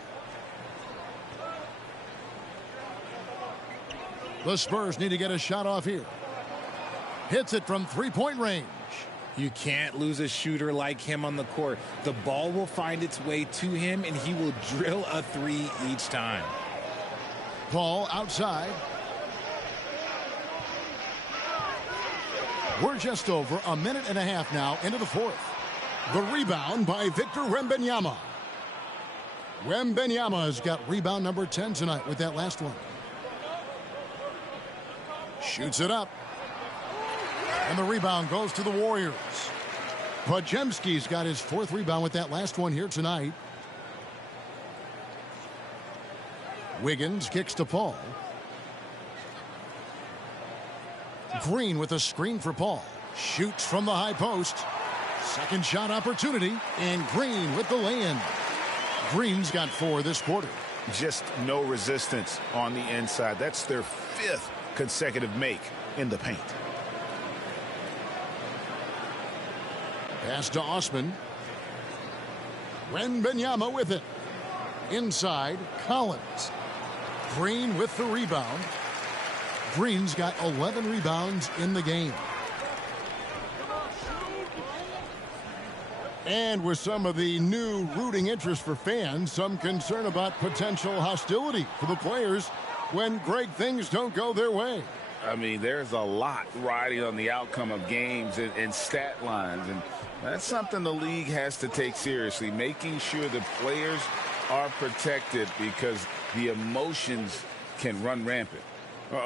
The Spurs need to get a shot off here. Hits it from three-point range. You can't lose a shooter like him on the court. The ball will find its way to him, and he will drill a 3 each time. Paul outside. We're just over a minute and a half now into the fourth. The rebound by Victor Wembanyama. Wembanyama has got rebound number 10 tonight with that last one. Shoots it up. And the rebound goes to the Warriors. Podziemski's got his 4th rebound with that last one here tonight. Wiggins kicks to Paul. Green with a screen for Paul. Shoots from the high post. Second shot opportunity. And Green with the lay-in. Green's got 4 this quarter. Just no resistance on the inside. That's their 5th consecutive make in the paint. Pass to Osman. Wembanyama with it. Inside, Collins. Green with the rebound. Green's got 11 rebounds in the game. And with some of the new rooting interest for fans, some concern about potential hostility for the players when great things don't go their way. I mean, there's a lot riding on the outcome of games and stat lines, and that's something the league has to take seriously, making sure the players are protected because the emotions can run rampant.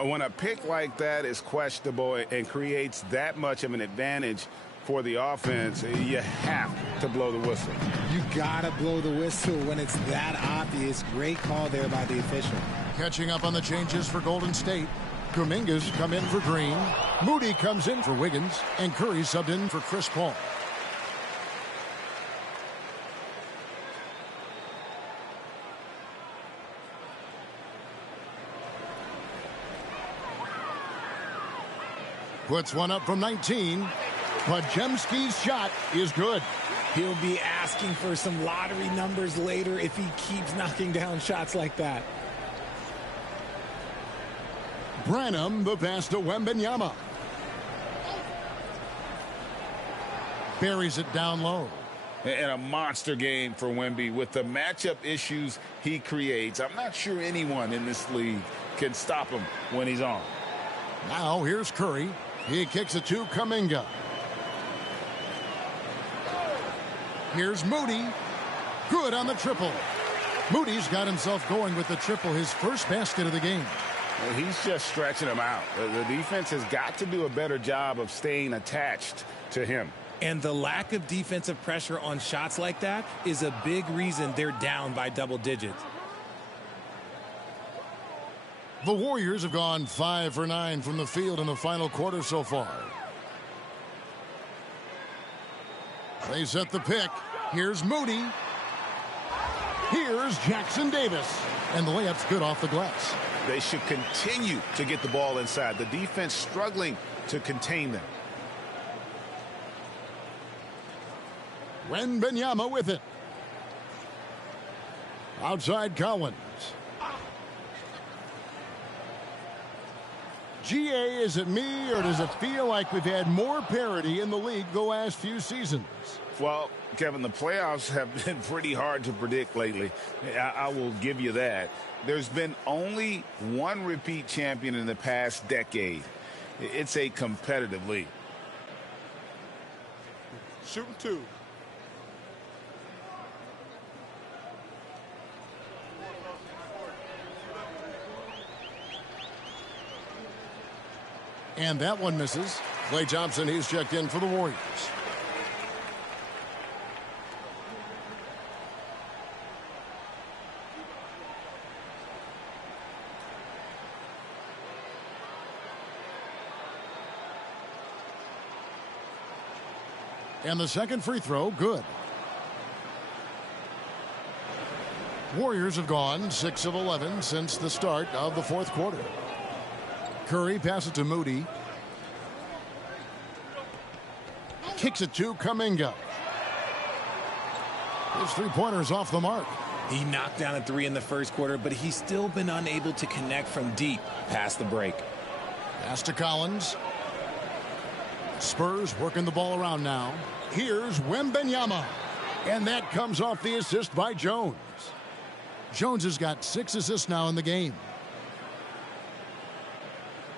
When a pick like that is questionable and creates that much of an advantage for the offense, you have to blow the whistle. You gotta blow the whistle when it's that obvious. Great call there by the official. Catching up on the changes for Golden State. Kuminga's come in for Green. Moody comes in for Wiggins. And Curry subbed in for Chris Paul. Puts one up from 19. Podziemski's shot is good. He'll be asking for some lottery numbers later if he keeps knocking down shots like that. Branham, the pass to Wembanyama. Buries it down low. And a monster game for Wemby with the matchup issues he creates. I'm not sure anyone in this league can stop him when he's on. Now here's Curry. He kicks it to Kuminga. Here's Moody. Good on the triple. Moody's got himself going with the triple, his first basket of the game. Well, he's just stretching him out. The defense has got to do a better job of staying attached to him. And the lack of defensive pressure on shots like that is a big reason they're down by double digits. The Warriors have gone 5 for 9 from the field in the final quarter so far. They set the pick. Here's Moody. Here's Jackson Davis. And the layup's good off the glass. They should continue to get the ball inside. The defense struggling to contain them. Wembanyama with it. Outside Collins. GA, is it me, or does it feel like we've had more parity in the league the last few seasons? Well, Kevin, the playoffs have been pretty hard to predict lately. I will give you that. There's been only one repeat champion in the past decade. It's a competitive league. Shooting two. And that one misses. Klay Thompson, he's checked in for the Warriors. And the second free throw, good. Warriors have gone 6 of 11 since the start of the fourth quarter. Curry passes it to Moody. Kicks it to Kuminga. His three-pointer's off the mark. He knocked down a three in the first quarter, but he's still been unable to connect from deep past the break. Pass to Collins. Spurs working the ball around now. Here's Wembanyama. And that comes off the assist by Jones. Jones has got 6 assists now in the game.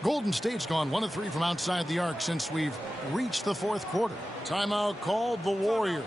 Golden State's gone 1 of 3 from outside the arc since we've reached the fourth quarter. Timeout called the Warriors.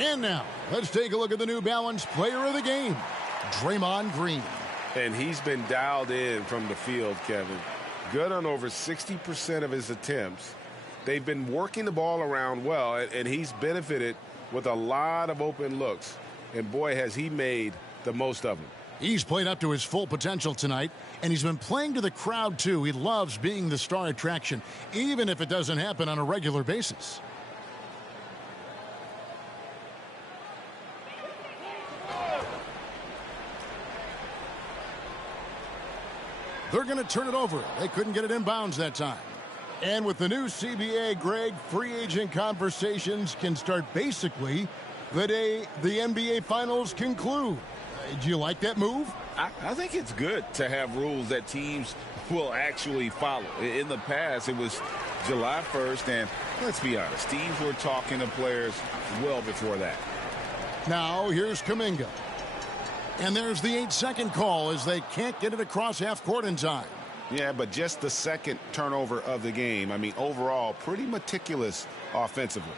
And now, let's take a look at the New Balance player of the game, Draymond Green. And he's been dialed in from the field, Kevin. Good on over 60% of his attempts. They've been working the ball around well, and he's benefited with a lot of open looks. And boy, has he made the most of them. He's played up to his full potential tonight, and he's been playing to the crowd, too. He loves being the star attraction, even if it doesn't happen on a regular basis. They're going to turn it over. They couldn't get it in bounds that time. And with the new CBA, Greg, free agent conversations can start basically the day the NBA Finals conclude. Do you like that move? I think it's good to have rules that teams will actually follow. In the past, it was July 1st, and let's be honest, teams were talking to players well before that. Now, here's Kuminga. And there's the 8-second call as they can't get it across half court in time. Yeah, but just the second turnover of the game. I mean, overall, pretty meticulous offensively.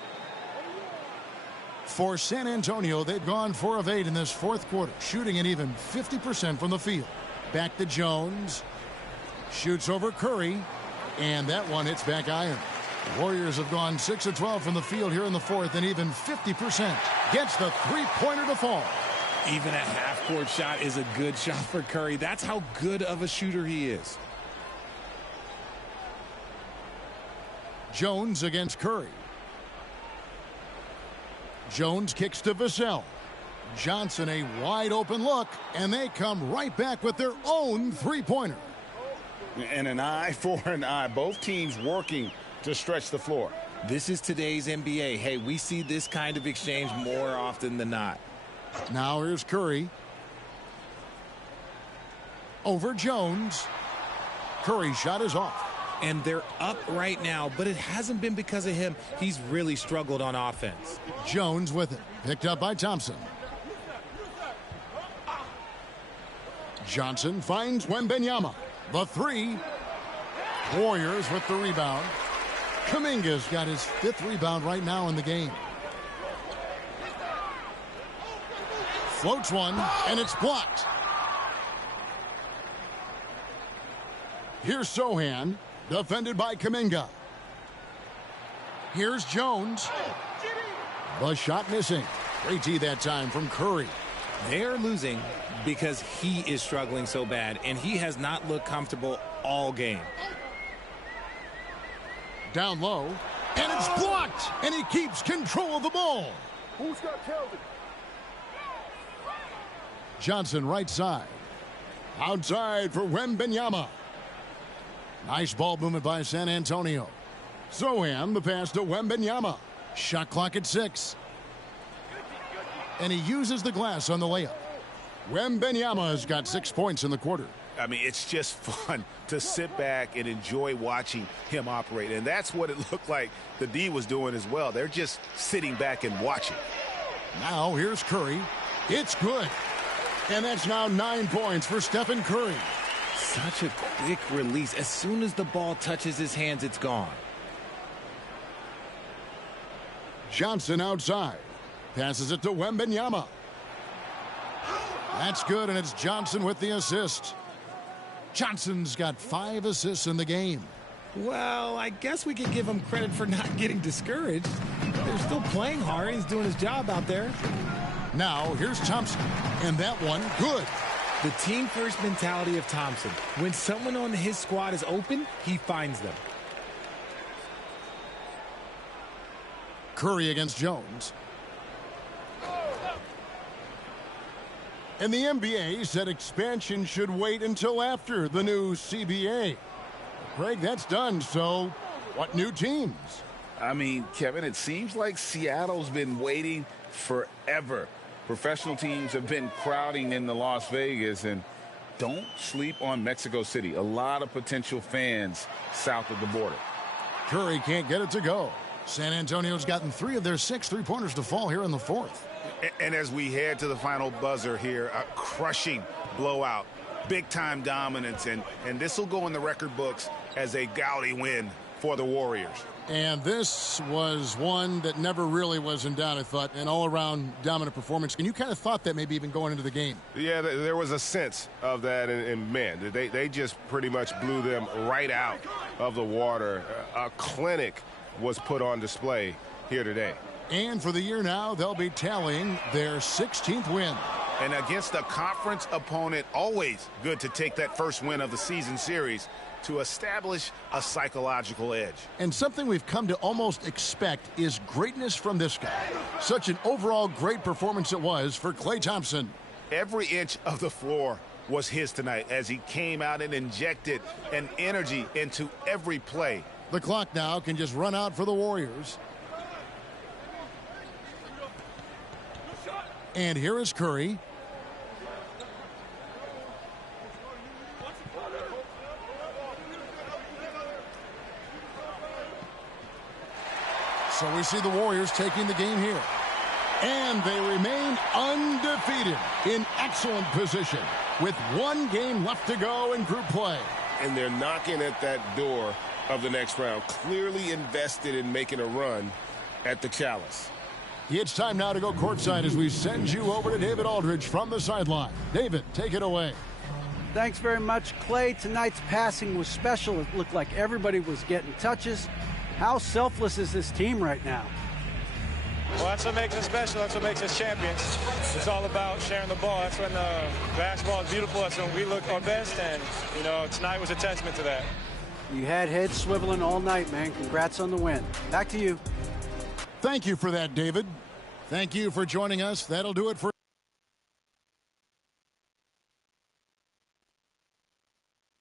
For San Antonio, they've gone 4 of 8 in this fourth quarter, shooting an even 50% from the field. Back to Jones. Shoots over Curry. And that one hits back iron. The Warriors have gone 6 of 12 from the field here in the fourth, and even 50%. Gets the three-pointer to fall. Even a half-court shot is a good shot for Curry. That's how good of a shooter he is. Jones against Curry. Jones kicks to Vassell. Johnson a wide open look, and they come right back with their own three-pointer. And an eye for an eye. Both teams working to stretch the floor. This is today's NBA. Hey, we see this kind of exchange more often than not. Now here's Curry. Over Jones. Curry's shot is off. And they're up right now, but it hasn't been because of him. He's really struggled on offense. Jones with it. Picked up by Thompson. Johnson finds Wembanyama. The three. Warriors with the rebound. Kuminga's got his 5th rebound right now in the game. Floats one, and it's blocked. Here's Sohan, defended by Kuminga. Here's Jones. The shot missing. Great tee that time from Curry. They're losing because he is struggling so bad, and he has not looked comfortable all game. Down low, and it's blocked, and he keeps control of the ball. Who's got Kelvin? Johnson right side. Outside for Wembanyama. Nice ball movement by San Antonio. Sohan, the pass to Wembanyama. Shot clock at 6. And he uses the glass on the layup. Wembanyama has got 6 points in the quarter. I mean, it's just fun to sit back and enjoy watching him operate. And that's what it looked like the D was doing as well. They're just sitting back and watching. Now here's Curry. It's good. And that's now 9 points for Stephen Curry. Such a quick release. As soon as the ball touches his hands, it's gone. Johnson outside. Passes it to Wembanyama. That's good, and it's Johnson with the assist. Johnson's got 5 assists in the game. Well, I guess we could give him credit for not getting discouraged. They're still playing hard. He's doing his job out there. Now, here's Thompson. And that one, good. The team-first mentality of Thompson. When someone on his squad is open, he finds them. Curry against Jones. And the NBA said expansion should wait until after the new CBA. Greg, that's done, so what new teams? I mean, Kevin, it seems like Seattle's been waiting forever. Professional teams have been crowding into Las Vegas, and don't sleep on Mexico City. A lot of potential fans south of the border. Curry can't get it to go. San Antonio's gotten 3 of their 6 three-pointers to fall here in the fourth. And as we head to the final buzzer here, a crushing blowout, big-time dominance, and this will go in the record books as a gaudy win for the Warriors. And this was one that never really was in doubt, I thought, an all-around dominant performance. And you kind of thought that maybe even going into the game. Yeah, there was a sense of that, and man, they just pretty much blew them right out of the water. A clinic was put on display here today. And for the year now, they'll be tallying their 16th win. And against a conference opponent, always good to take that first win of the season series to establish a psychological edge. And something we've come to almost expect is greatness from this guy. Such an overall great performance it was for Klay Thompson. Every inch of the floor was his tonight as he came out and injected an energy into every play. The clock now can just run out for the Warriors. And here is Curry. So we see the Warriors taking the game here. And they remain undefeated in excellent position with one game left to go in group play. And they're knocking at that door of the next round, clearly invested in making a run at the Chalice. It's time now to go courtside as we send you over to David Aldridge from the sideline. David, take it away. Thanks very much, Klay. Tonight's passing was special. It looked like everybody was getting touches. How selfless is this team right now? Well, that's what makes us special. That's what makes us champions. It's all about sharing the ball. That's when basketball is beautiful. That's when we look our best. And, you know, tonight was a testament to that. You had heads swiveling all night, man. Congrats on the win. Back to you. Thank you for that, David. Thank you for joining us. That'll do it for